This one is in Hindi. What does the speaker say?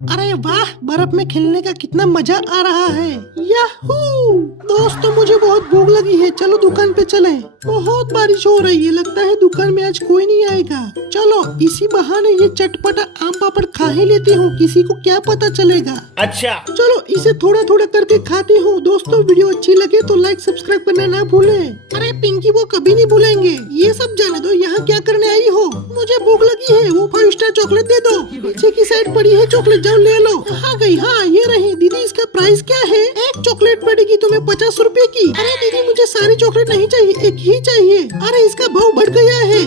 अरे वाह, बर्फ में खेलने का कितना मजा आ रहा है। याहू! दोस्तों मुझे बहुत भूख लगी है, चलो दुकान पे चले। बहुत बारिश हो रही है, लगता है दुकान में आज कोई नहीं आएगा। चलो इसी बहाने ये चटपटा आम पापड़ खा ही लेती हूँ, किसी को क्या पता चलेगा। अच्छा चलो इसे थोड़ा थोड़ा करके खाती हूँ। दोस्तों वीडियो अच्छी लगे तो लाइक सब्सक्राइब करना ना भूले। अरे पिंकी वो कभी नहीं भूलेंगे। ये सब जाने दो, यहाँ क्या करने आई हो? मुझे भूख लगी है, वो 5 स्टार चॉकलेट दे दो। पीछे की साइड पड़ी है चॉकलेट, जाओ ले लो। आ गई, हाँ ये रही। दीदी इसका प्राइस क्या है? एक चॉकलेट पड़ेगी तुम्हें 50 रुपए की। अरे दीदी मुझे सारी चॉकलेट नहीं चाहिए, एक ही चाहिए। अरे इसका भाव बढ़ गया है।